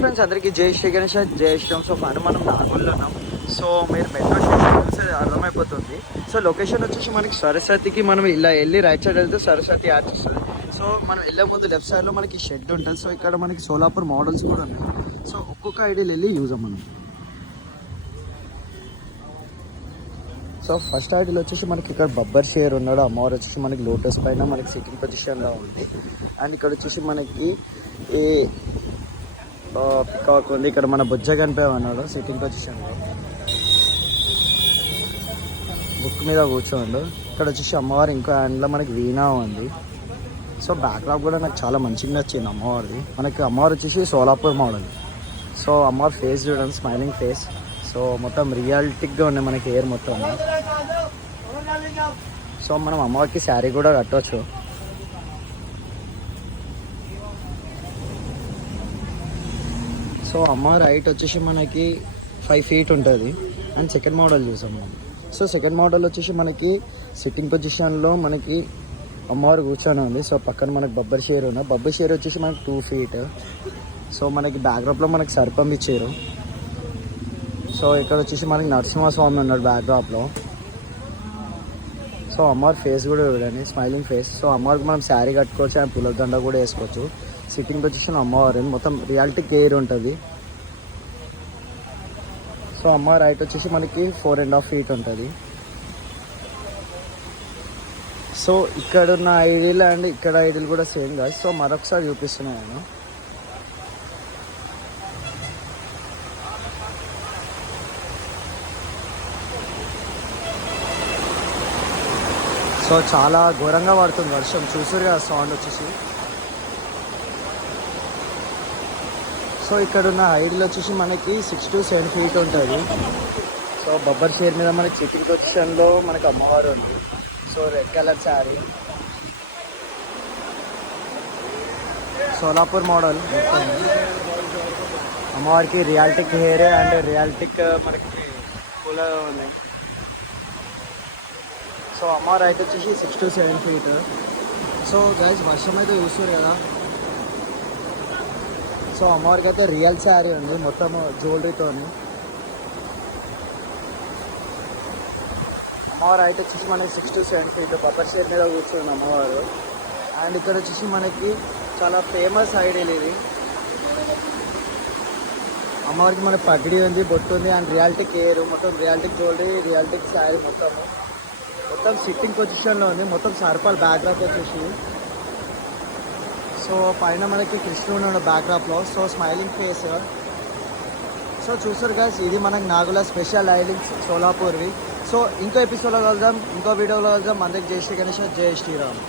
Friends అందరికీ జై శ్రీ గణేష్, జై శ్రీరామ్. సో ఫైన్ మనం నాగోల్లో ఉన్నాం. సో మీరు మెట్రో స్టేషన్ చూస్తే అర్థమైపోతుంది. సో లొకేషన్ వచ్చేసి మనకి సరస్వతికి మనం ఇలా వెళ్ళి రైట్ సైడ్ వెళ్తే సరస్వతి యాడ్ వస్తుంది. సో మనం వెళ్ళే ముందు లెఫ్ట్ సైడ్లో మనకి షెడ్ ఉంటుంది. సో ఇక్కడ మనకి సోలాపూర్ మోడల్స్ కూడా ఉన్నాయి. సో ఒక్కొక్క ఐడియాలు వెళ్ళి యూజ్ మనం. సో ఫస్ట్ ఐడియాలో వచ్చేసి మనకి ఇక్కడ బబ్బర్ షేర్ ఉన్నాడు. అమ్మవారు వచ్చేసి మనకి లోటస్ పైన మనకి సిట్టింగ్ పొజిషన్లో ఉంది. అండ్ ఇక్కడ వచ్చేసి మనకి ఈ పికాక్ ఉంది. ఇక్కడ మన బుజ్జ కనిపేమన్నాడు సిట్టింగ్ పొజిషన్లో, బుక్ మీద కూర్చోండు. ఇక్కడ వచ్చేసి అమ్మవారు ఇంకో హ్యాండ్లో మనకి వీణా ఉంది. సో బ్యాక్డ్రాప్ కూడా నాకు చాలా మంచిగా నచ్చింది అమ్మవారిది. మనకి అమ్మవారు వచ్చేసి సోలాపూర్ మోడల్. సో అమ్మవారి ఫేస్ చూడండి, స్మైలింగ్ ఫేస్. సో మొత్తం రియాలిటిక్గా ఉన్నాయి మనకి హెయిర్ మొత్తం. సో మనం అమ్మవారికి శారీ కూడా కట్టవచ్చు. సో అమ్మవారి హైట్ వచ్చేసి మనకి 5 feet ఉంటుంది. అండ్ సెకండ్ మోడల్ చూసాం మనం. సో సెకండ్ మోడల్ వచ్చేసి మనకి సిట్టింగ్ పొజిషన్లో మనకి అమ్మవారు కూర్చొని ఉంది. సో పక్కన మనకి బబ్బర్ షేర్ ఉంది. బబ్బర్ షేర్ వచ్చేసి మనకి 2 feet. సో మనకి బ్యాక్డ్రాప్లో మనకి సర్పం ఇచ్చారు. సో ఇక్కడ వచ్చేసి మనకి నరసింహస్వామి ఉన్నాడు బ్యాక్డ్రాప్లో. సో అమ్మవారి ఫేస్ కూడా చూడండి, స్మైలింగ్ ఫేస్. సో అమ్మవారికి మనం శారీ కట్టుకోవచ్చు అండ్ పుల్ల దండ కూడా వేసుకోవచ్చు. సిట్టింగ్ పొజిషన్ అమ్మవారి మొత్తం రియాలిటీ కేర్ ఉంటుంది. సో అమ్మవారి హైట్ వచ్చేసి మనకి 4.5 feet ఉంటుంది. సో ఇక్కడ ఉన్న ఐడీలు అండ్ ఇక్కడ ఐడీలు కూడా సేమ్ కాదు. సో మరొకసారి చూపిస్తున్నాను నేను. సో చాలా ఘోరంగా పడుతుంది వర్షం, చూసారు కదా సౌండ్ వచ్చేసి. సో ఇక్కడ ఉన్న హైడ్లో వచ్చేసి మనకి 6 to 7 feet ఉంటుంది. సో బబ్బర్ షేర్ మీద మనకి సిట్టింగ్ పొజిషన్లో మనకి అమ్మవారు ఉంది. So red colour sari, Solapur model. అమ్మవారికి రియాలిటిక్ హెయిర్ అండ్ రియాలిటిక్ మనకి పూల ఉన్నాయి. సో అమ్మవారు అయితే వచ్చేసి 6 to 7 feet. సో గైస్ వర్షం అయితే చూస్తారు కదా. సో అమ్మవారికి అయితే రియల్ శారీ ఉంది మొత్తం జ్యువెలరీతో. అమ్మవారు అయితే వచ్చేసి మనకి 6 to 7 feet బబ్బర్ షేర్ మీద కూర్చుంది అమ్మవారు. అండ్ ఇక్కడ వచ్చేసి మనకి చాలా ఫేమస్ ఐడియల్ ఇది. అమ్మవారికి మనకి పగిడి ఉంది, బొట్టు ఉంది అండ్ రియాలిటిక్ హెయిర్, మొత్తం రియాలిటిక్ జ్యువెలరీ, రియాలిటిక్ శారీ మొత్తం సిట్టింగ్ పొజిషన్లో ఉంది. మొత్తం సర్పల్ బ్యాక్డ్రాప్ వచ్చేసి. సో పైన మనకి కృష్ణుడు ఉన్నాడు బ్యాక్డ్రాప్లో. So smiling face. సో చూసారు గైస్, ఇది మనకి నాగుల స్పెషల్ ఐలింగ్స్ సోలాపూర్వి. సో ఇంకో ఎపిసోడ్లో కలుద్దాం, ఇంకో వీడియోలో కలుద్దాం. అందరికి జై శ్రీ గణేష్, జై శ్రీరామ్.